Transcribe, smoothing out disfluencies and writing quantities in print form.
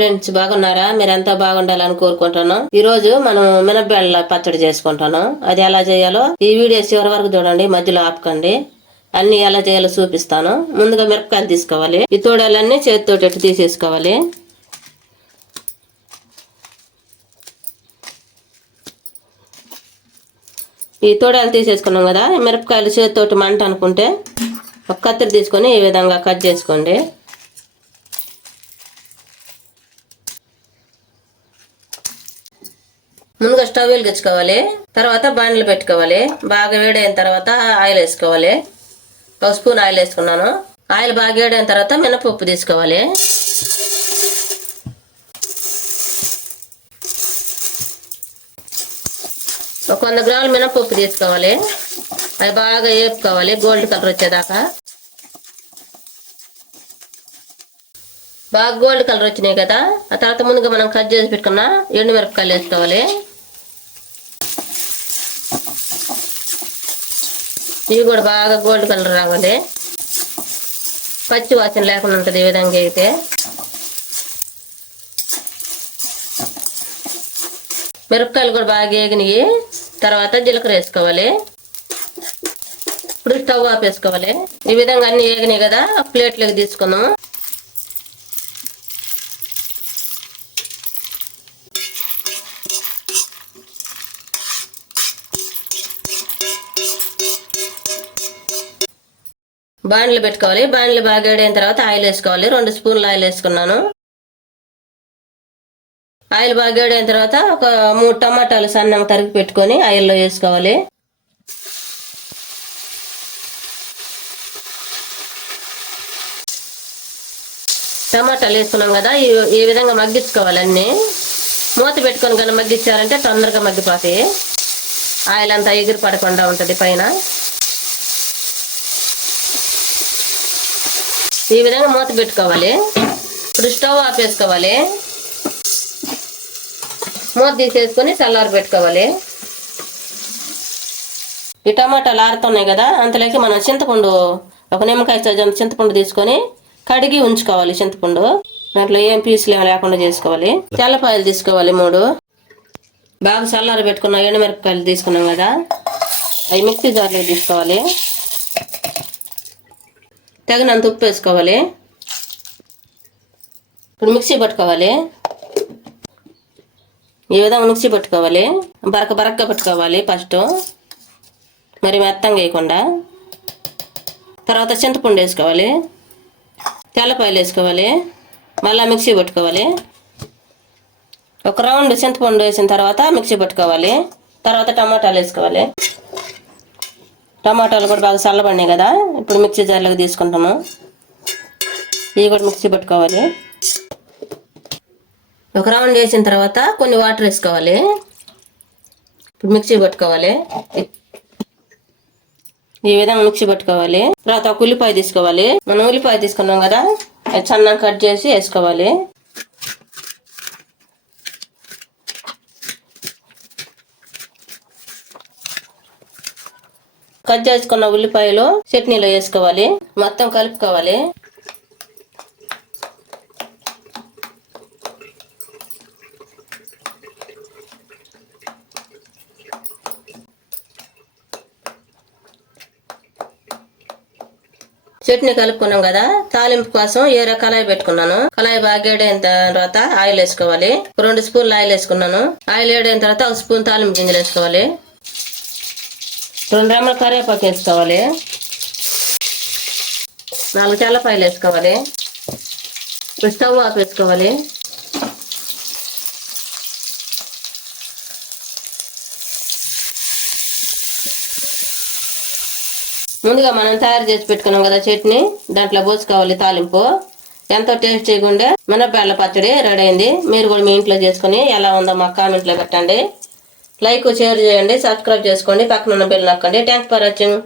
Friends, బాగున్నారా? మీరంతా బాగుండాలని కోరుకుంటాను. ఈ రోజు మనం మినపబెళ్ళ పచ్చడి చేసుకుంటాను. అది ఎలా చేయాలో ఈ వీడియో చివరి వరకు చూడండి, మధ్యలో ఆపకండి. అన్ని ఎలా చేయాలో చూపిస్తాను. ముందుగా మిరపకాయలు తీసుకోవాలి. ఈ తోడాలన్నీ చేతితోటి తీసేసుకోవాలి. ఈ తోడాలు తీసేసుకున్నాం కదా, మిరపకాయలు చేతితోటి మంట అనుకుంటే ఒక కత్తిరి తీసుకొని ఈ విధంగా కట్ చేసుకోండి. ముందుగా స్టవ్ వెలిగించుకోవాలి. తర్వాత బాండ్లు పెట్టుకోవాలి. బాగా వేడైన తర్వాత ఆయిల్ వేసుకోవాలి. ఒక స్పూన్ ఆయిల్ వేసుకున్నాను. ఆయిల్ బాగా వేడైన తర్వాత మినపప్పు తీసుకోవాలి. ఒక 100 గ్రాముల మినపప్పు తీసుకోవాలి. అవి బాగా వేపుకోవాలి గోల్డ్ కలర్ వచ్చేదాకా. బాగా గోల్డ్ కలర్ వచ్చినాయి కదా, ఆ తర్వాత ముందుగా మనం కట్ చేసి పెట్టుకున్న ఎండు మిరపకాయలు వేసుకోవాలి. ఇవి కూడా బాగా గోల్డ్ కలర్ రావాలి. పచ్చి వాసన లేకుండా ఉంటుంది ఈ విధంగా అయితే. మిరపకాయలు కూడా బాగా వేగినాయి. తర్వాత జీలకర్ర వేసుకోవాలి. ఇప్పుడు స్టవ్ ఆపేసుకోవాలి. ఈ విధంగా అన్ని వేగినాయి కదా, ప్లేట్లోకి తీసుకుందాం. బాండ్లు పెట్టుకోవాలి. బాండ్లు బాగా వేడైన తర్వాత ఆయిల్ వేసుకోవాలి. 2 స్పూన్లు ఆయిల్ వేసుకున్నాను. ఆయిల్ బాగా వేడైన తర్వాత ఒక 3 టమాటాలు సన్నంగా తరిగి పెట్టుకొని ఆయిల్లో వేసుకోవాలి. టమాటాలు వేసుకున్నాం కదా, ఈ విధంగా మగ్గించుకోవాలి. అన్నీ మూత పెట్టుకొని కానీ మగ్గించాలంటే తొందరగా మగ్గిపోతాయి. ఆయిల్ అంతా ఎగిరి పడకుండా ఉంటుంది పైన. ఈ విధంగా మూత పెట్టుకోవాలి. ఇప్పుడు స్టవ్ ఆపేసుకోవాలి. మూత తీసేసుకొని చల్లారి పెట్టుకోవాలి. ఈ టమాటాలు ఆరుతున్నాయి కదా, అంతలోకి మనం చింతపండు, ఒక నిమ్మకాయ సైజు చింతపండు తీసుకొని కడిగి ఉంచుకోవాలి. చింతపండు దాంట్లో ఏం పీసులు ఏమి లేకుండా చేసుకోవాలి. తెల్లపాయలు తీసుకోవాలి 3. బాగా చల్లారి పెట్టుకున్న ఎండుమిరపకాయలు తీసుకున్నాం కదా, అవి మిక్సీ జార్లో తీసుకోవాలి. తగినంత ఉప్పు వేసుకోవాలి. ఇప్పుడు మిక్సీ పట్టుకోవాలి. ఈ విధంగా మిక్సీ పట్టుకోవాలి. బరకగా పట్టుకోవాలి ఫస్ట్, మరి మెత్తంగా వేయకుండా. తర్వాత చింతపండు వేసుకోవాలి. తెల్లపాయలు వేసుకోవాలి. మళ్ళీ మిక్సీ పట్టుకోవాలి. ఒక రౌండ్ చింతపండు వేసిన తర్వాత మిక్సీ పట్టుకోవాలి. తర్వాత టమాటాలు వేసుకోవాలి. టమాటాలు కూడా బాగా చల్లబడినాయి కదా, ఇప్పుడు మిక్సీ జార్లోకి తీసుకుంటాము. ఇవి కూడా మిక్సీ పట్టుకోవాలి. ఒక రౌండ్ వేసిన తర్వాత కొన్ని వాటర్ వేసుకోవాలి. ఇప్పుడు మిక్సీ పట్టుకోవాలి. ఈ విధంగా మిక్సీ పట్టుకోవాలి. తర్వాత ఒక ఉల్లిపాయ తీసుకోవాలి. మనం ఉల్లిపాయ తీసుకున్నాం కదా, అది సన్నగా కట్ చేసి వేసుకోవాలి. కట్ చేసుకున్న ఉల్లిపాయలు చట్నీలో వేసుకోవాలి. మొత్తం కలుపుకోవాలి. చట్నీ కలుపుకున్నాం కదా, తాలింపు కోసం ఏరే కళాయి పెట్టుకున్నాను. కళాయి బాగా వేడైన తర్వాత ఆయిల్ వేసుకోవాలి. 2 స్పూన్లు ఆయిల్ వేసుకున్నాను. ఆయిల్ వేడైన తర్వాత 1 స్పూన్ తాలింపు గింజలు వేసుకోవాలి. 2 రెమ్మల కరివేపాకు వేసుకోవాలి. 4 తెల్లపాయలు వేసుకోవాలి. స్టవ్ ఆఫ్ వేసుకోవాలి. ముందుగా మనం తయారు చేసి పెట్టుకున్నాం కదా చట్నీ, దాంట్లో పోసుకోవాలి తాలింపు. ఎంతో టేస్ట్ చేయకుండా మినపబెళ్ళ పచ్చడి రెడీ అయింది. మీరు కూడా మీ ఇంట్లో చేసుకుని ఎలా ఉందో మాకు కామెంట్లో పెట్టండి. లైక్, షేర్ చేయండి, సబ్స్క్రైబ్ చేసుకోండి, పక్కన ఉన్న బెల్ నొక్కండి. Thanks for watching.